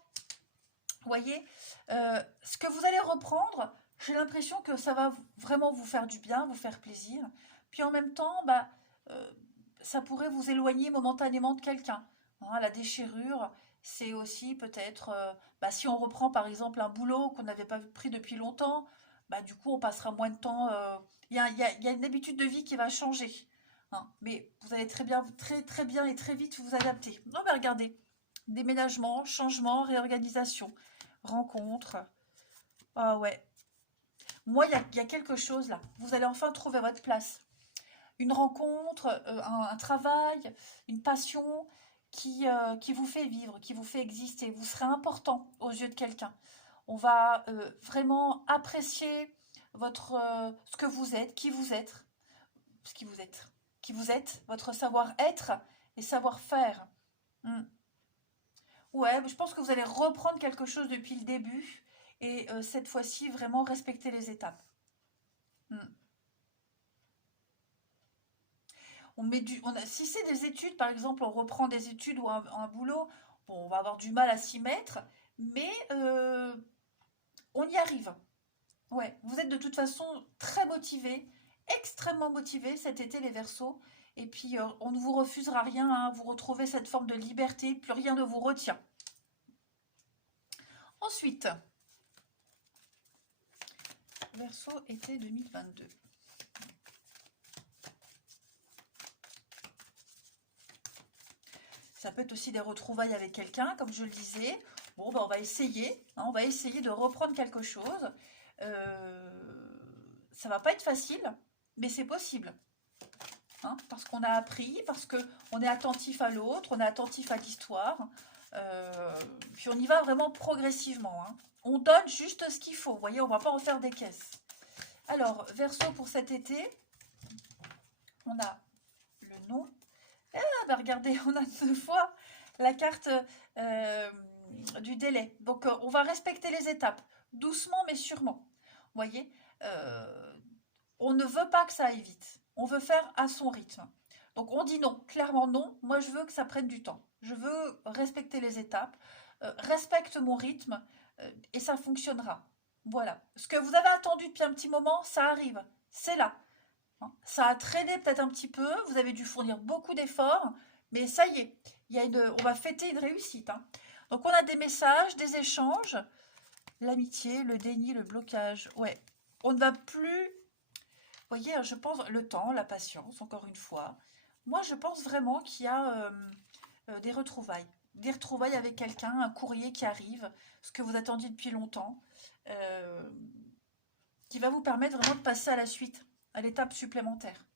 Vous voyez, ce que vous allez reprendre, j'ai l'impression que ça va vraiment vous faire du bien, vous faire plaisir. Puis en même temps, bah, ça pourrait vous éloigner momentanément de quelqu'un. Hein, la déchirure, c'est aussi peut-être, bah, si on reprend par exemple un boulot qu'on n'avait pas pris depuis longtemps, bah, du coup on passera moins de temps. Il y a une habitude de vie qui va changer. Hein, mais vous allez très bien, très bien et très vite vous adapter. Non, mais regardez, déménagement, changement, réorganisation, rencontre. Ah ouais. Moi, il y a quelque chose là. Vous allez enfin trouver votre place. Une rencontre, un travail, une passion qui vous fait vivre, qui vous fait exister. Vous serez important aux yeux de quelqu'un. On va vraiment apprécier ce que vous êtes, qui vous êtes, votre savoir-être et savoir-faire. Hmm. Ouais, je pense que vous allez reprendre quelque chose depuis le début et cette fois-ci vraiment respecter les étapes. Hmm. Si c'est des études, par exemple, on reprend des études ou un boulot, bon, on va avoir du mal à s'y mettre, mais on y arrive. Ouais, vous êtes de toute façon très motivés, extrêmement motivés cet été, les Verseaux. Et puis, on ne vous refusera rien, hein, vous retrouvez cette forme de liberté, plus rien ne vous retient. Ensuite, Verseau été 2022. Ça peut être aussi des retrouvailles avec quelqu'un, comme je le disais. Bon, ben, on va essayer, hein, on va essayer de reprendre quelque chose. Ça va pas être facile, mais c'est possible. Hein, parce qu'on a appris, parce qu'on est attentif à l'autre, on est attentif à l'histoire. Puis on y va vraiment progressivement. Hein. On donne juste ce qu'il faut. Vous voyez, on ne va pas en faire des caisses. Alors, Verseau pour cet été, on a le nom. Ah, ben regardez, on a 2 fois la carte du délai. Donc, on va respecter les étapes, doucement mais sûrement. Vous voyez, on ne veut pas que ça aille vite. On veut faire à son rythme. Donc, on dit non, clairement non. Moi, je veux que ça prenne du temps. Je veux respecter les étapes, respecte mon rythme et ça fonctionnera. Voilà. Ce que vous avez attendu depuis un petit moment, ça arrive. C'est là. Hein. Ça a traîné peut-être un petit peu, vous avez dû fournir beaucoup d'efforts, mais ça y est, on va fêter une réussite. Hein. Donc on a des messages, des échanges, l'amitié, le déni, le blocage. Ouais, on ne va plus, vous voyez, je pense, le temps, la patience, encore une fois. Moi, je pense vraiment qu'il y a des retrouvailles. Des retrouvailles avec quelqu'un, un courrier qui arrive, ce que vous attendiez depuis longtemps, euh, qui va vous permettre vraiment de passer à la suite, à l'étape supplémentaire.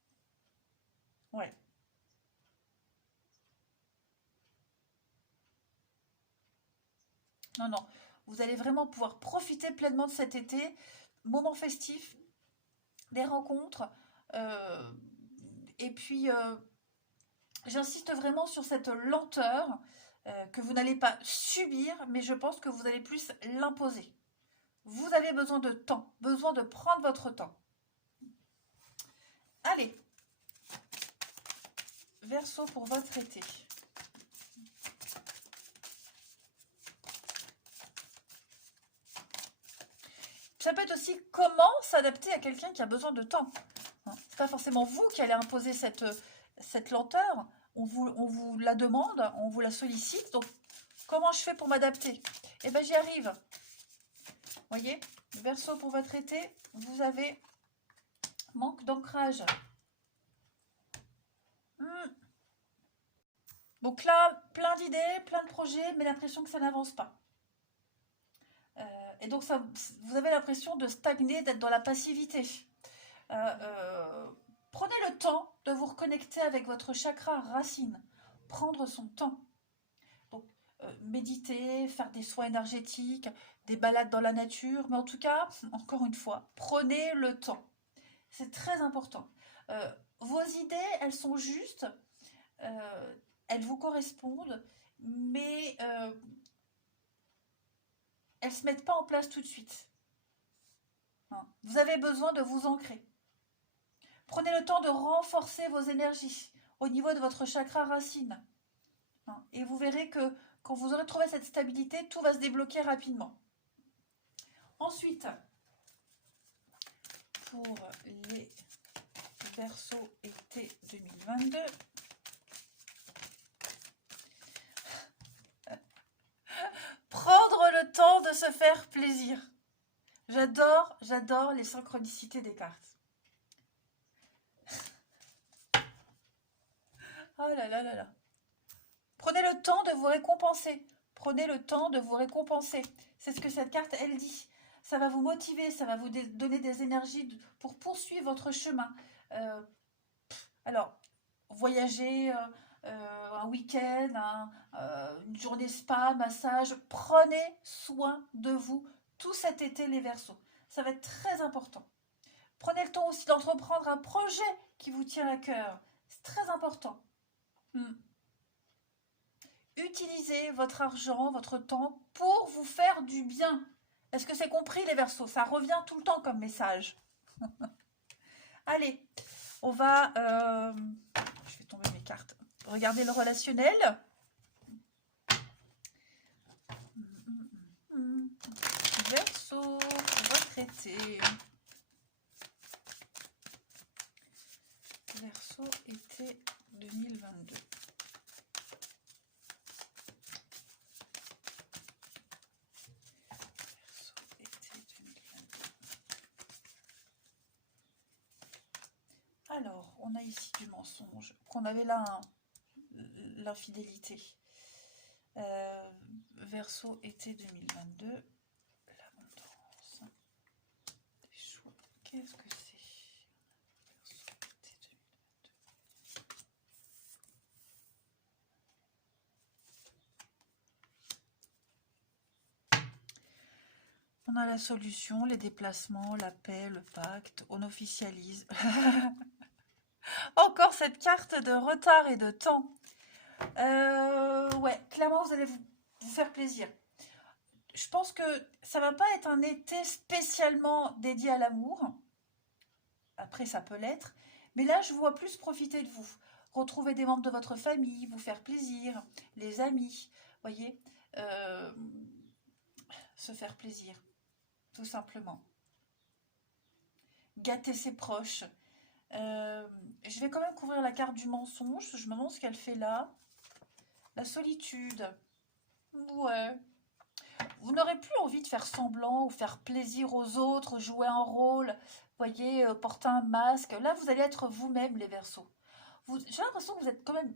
Ouais. Non, non. Vous allez vraiment pouvoir profiter pleinement de cet été, moment festif, des rencontres. euh, et puis, j'insiste vraiment sur cette lenteur que vous n'allez pas subir, mais je pense que vous allez plus l'imposer. Vous avez besoin de temps, besoin de prendre votre temps. Allez, Verseau pour votre été. Ça peut être aussi comment s'adapter à quelqu'un qui a besoin de temps. Hein. C'est pas forcément vous qui allez imposer cette lenteur. On vous la demande, on vous la sollicite. Donc, comment je fais pour m'adapter? Eh bien, j'y arrive. Voyez, Verseau pour votre été, vous avez manque d'ancrage. Donc là, plein d'idées, plein de projets, mais l'impression que ça n'avance pas. Et donc, vous avez l'impression de stagner, d'être dans la passivité. Euh, euh, Prenez le temps de vous reconnecter avec votre chakra racine. Prendre son temps. Donc, méditer, faire des soins énergétiques, des balades dans la nature. Mais en tout cas, encore une fois, prenez le temps. C'est très important. Vos idées, elles sont justes, elles vous correspondent, mais elles ne se mettent pas en place tout de suite. Hein. Vous avez besoin de vous ancrer. Prenez le temps de renforcer vos énergies au niveau de votre chakra racine. Hein. Et vous verrez que quand vous aurez trouvé cette stabilité, tout va se débloquer rapidement. Ensuite, pour les Verseaux été 2022, prendre le temps de se faire plaisir. J'adore les synchronicités des cartes. Oh là là là là. Prenez le temps de vous récompenser. Prenez le temps de vous récompenser. C'est ce que cette carte, elle dit. Ça va vous motiver, ça va vous donner des énergies pour poursuivre votre chemin. Euh, alors, voyager, un week-end, une journée spa, massage, prenez soin de vous tout cet été les Verseaux. Ça va être très important. Prenez le temps aussi d'entreprendre un projet qui vous tient à cœur. C'est très important. Hmm. Utilisez votre argent, votre temps pour vous faire du bien. Est-ce que c'est compris les Verseaux? Ça revient tout le temps comme message. Allez, on va... je vais tomber mes cartes. Regardez le relationnel. Verseau, votre été. Verseau, été 2022. Alors, on a ici du mensonge, qu'on avait là l'infidélité. Verseau, été 2022, l'abondance. Qu'est-ce que c'est? Verseau, été 2022. On a la solution, les déplacements, la paix, le pacte, on officialise. Encore cette carte de retard et de temps. Ouais, clairement, vous allez vous faire plaisir. Je pense que ça va pas être un été spécialement dédié à l'amour. Après, ça peut l'être. Mais là, je vois plus profiter de vous. Retrouver des membres de votre famille, vous faire plaisir, les amis, voyez, se faire plaisir, tout simplement. Gâter ses proches. Je vais quand même couvrir la carte du mensonge. Je me demande ce qu'elle fait là. La solitude. Ouais. Vous n'aurez plus envie de faire semblant ou faire plaisir aux autres, jouer un rôle, voyez, porter un masque. Là, vous allez être vous-même, les Verseaux. J'ai l'impression que vous êtes quand même,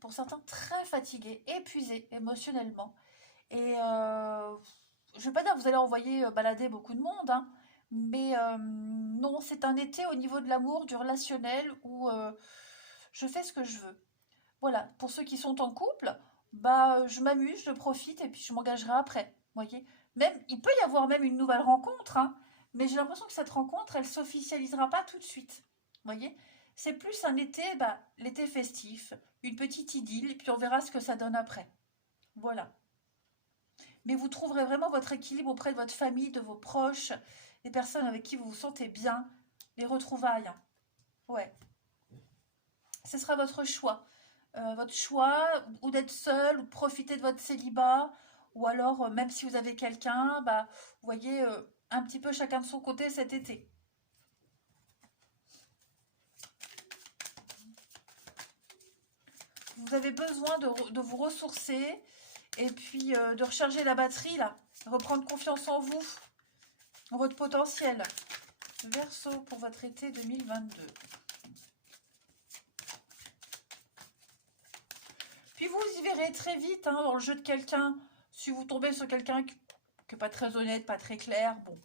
pour certains, très fatigués, épuisés émotionnellement. Et je ne vais pas dire que vous allez envoyer balader beaucoup de monde, hein, mais non, c'est un été au niveau de l'amour, du relationnel, où je fais ce que je veux. Voilà, pour ceux qui sont en couple, bah je m'amuse, je profite et puis je m'engagerai après. Voyez, même il peut y avoir même une nouvelle rencontre, hein, mais j'ai l'impression que cette rencontre, elle s'officialisera pas tout de suite. Voyez, c'est plus un été, bah l'été festif, une petite idylle, et puis on verra ce que ça donne après. Voilà. Mais vous trouverez vraiment votre équilibre auprès de votre famille, de vos proches, des personnes avec qui vous vous sentez bien, les retrouvailles, hein. Ouais, ce sera votre choix, ou d'être seul, ou de profiter de votre célibat, ou alors, même si vous avez quelqu'un, bah, vous voyez, un petit peu chacun de son côté cet été. Vous avez besoin de vous ressourcer, et puis de recharger la batterie, là, reprendre confiance en vous, en votre potentiel. Verseau pour votre été 2022. Puis vous y verrez très vite, hein, dans le jeu de quelqu'un, si vous tombez sur quelqu'un qui n'est pas très honnête, pas très clair, bon,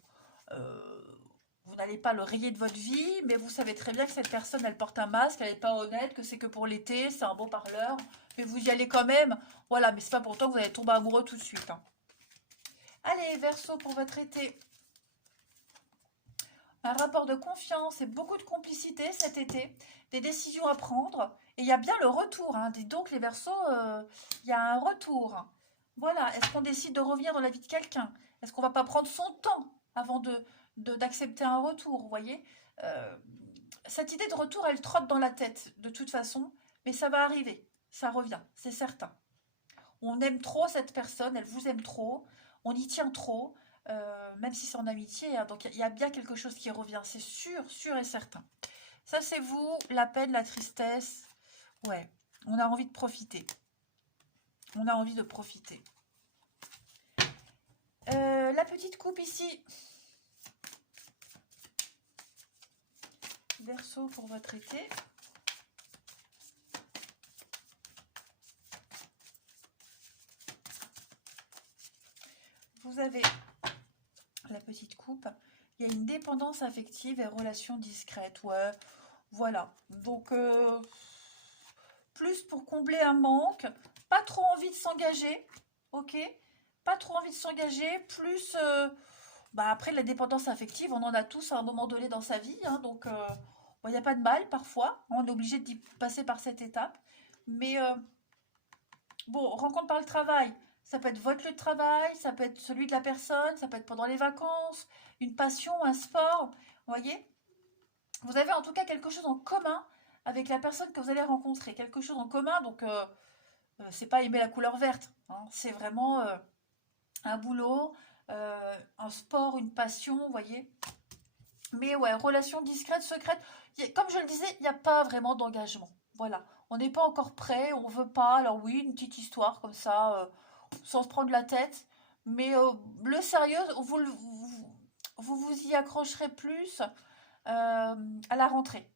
vous n'allez pas le rayer de votre vie, mais vous savez très bien que cette personne, elle porte un masque, elle n'est pas honnête, que c'est que pour l'été, c'est un beau parleur, mais vous y allez quand même. Voilà, mais c'est pas pourtant que vous allez tomber amoureux tout de suite, hein. Allez, Verseau pour votre été. Un rapport de confiance et beaucoup de complicité cet été, des décisions à prendre, et il y a bien le retour, hein. Dites donc les Verseaux, il y a un retour. Voilà, est-ce qu'on décide de revenir dans la vie de quelqu'un? Est-ce qu'on va pas prendre son temps avant d'accepter un retour, vous voyez? Euh, cette idée de retour, elle trotte dans la tête de toute façon, mais ça va arriver, ça revient, c'est certain. On aime trop cette personne, elle vous aime trop, on y tient trop, même si c'est en amitié, hein, donc il y a bien quelque chose qui revient, c'est sûr, sûr et certain. Ça c'est vous, la peine, la tristesse, ouais, on a envie de profiter. On a envie de profiter. La petite coupe ici. Verseau pour votre été. Vous avez petite coupe. Il y a une dépendance affective et relations discrètes. Ouais, voilà. Donc, plus pour combler un manque. Pas trop envie de s'engager. Ok? Pas trop envie de s'engager. Plus... bah après, la dépendance affective, on en a tous à un moment donné dans sa vie. Hein, donc, il n'y a pas de mal parfois. On est obligé d'y passer par cette étape. Mais bon, rencontre par le travail. Ça peut être votre lieu de travail, ça peut être celui de la personne, ça peut être pendant les vacances, une passion, un sport. Vous voyez? Vous avez en tout cas quelque chose en commun avec la personne que vous allez rencontrer. Quelque chose en commun, donc c'est pas aimer la couleur verte. Hein, c'est vraiment un boulot, un sport, une passion, vous voyez? Mais ouais, relation discrète, secrète. Comme je le disais, il n'y a pas vraiment d'engagement. Voilà. On n'est pas encore prêt, on veut pas. Alors oui, une petite histoire comme ça, sans se prendre la tête. Mais le sérieux, vous y accrocherez plus à la rentrée.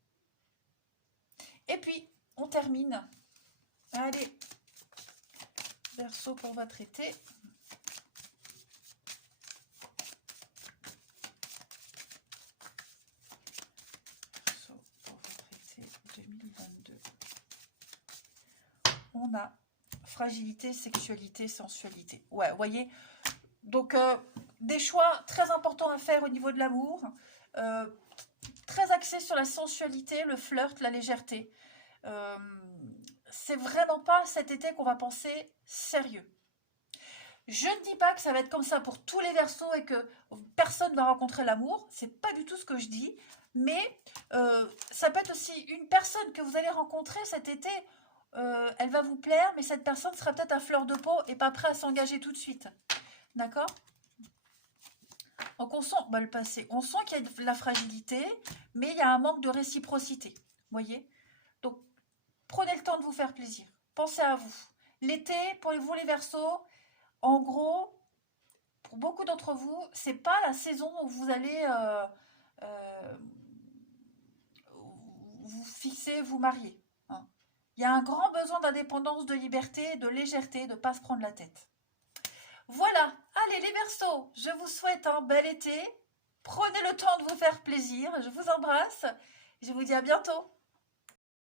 Et puis, on termine. Allez, Verseau pour votre été. Verseau pour votre été 2022. On a fragilité, sexualité, sensualité. Ouais, vous voyez. Donc, des choix très importants à faire au niveau de l'amour. Très axé sur la sensualité, le flirt, la légèreté. C'est vraiment pas cet été qu'on va penser sérieux. Je ne dis pas que ça va être comme ça pour tous les Verseaux et que personne va rencontrer l'amour. C'est pas du tout ce que je dis. Mais ça peut être aussi une personne que vous allez rencontrer cet été. Elle va vous plaire, mais cette personne sera peut-être à fleur de peau et pas prêt à s'engager tout de suite. D'accord? Donc on sent le passé. On sent qu'il y a de la fragilité, mais il y a un manque de réciprocité. Voyez? Donc prenez le temps de vous faire plaisir. Pensez à vous. L'été, pour vous les Verseaux, en gros, pour beaucoup d'entre vous, c'est pas la saison où vous allez vous fixer, vous marier. Hein. Il y a un grand besoin d'indépendance, de liberté, de légèreté, de ne pas se prendre la tête. Voilà, allez les Verseaux, je vous souhaite un bel été. Prenez le temps de vous faire plaisir. Je vous embrasse. Je vous dis à bientôt.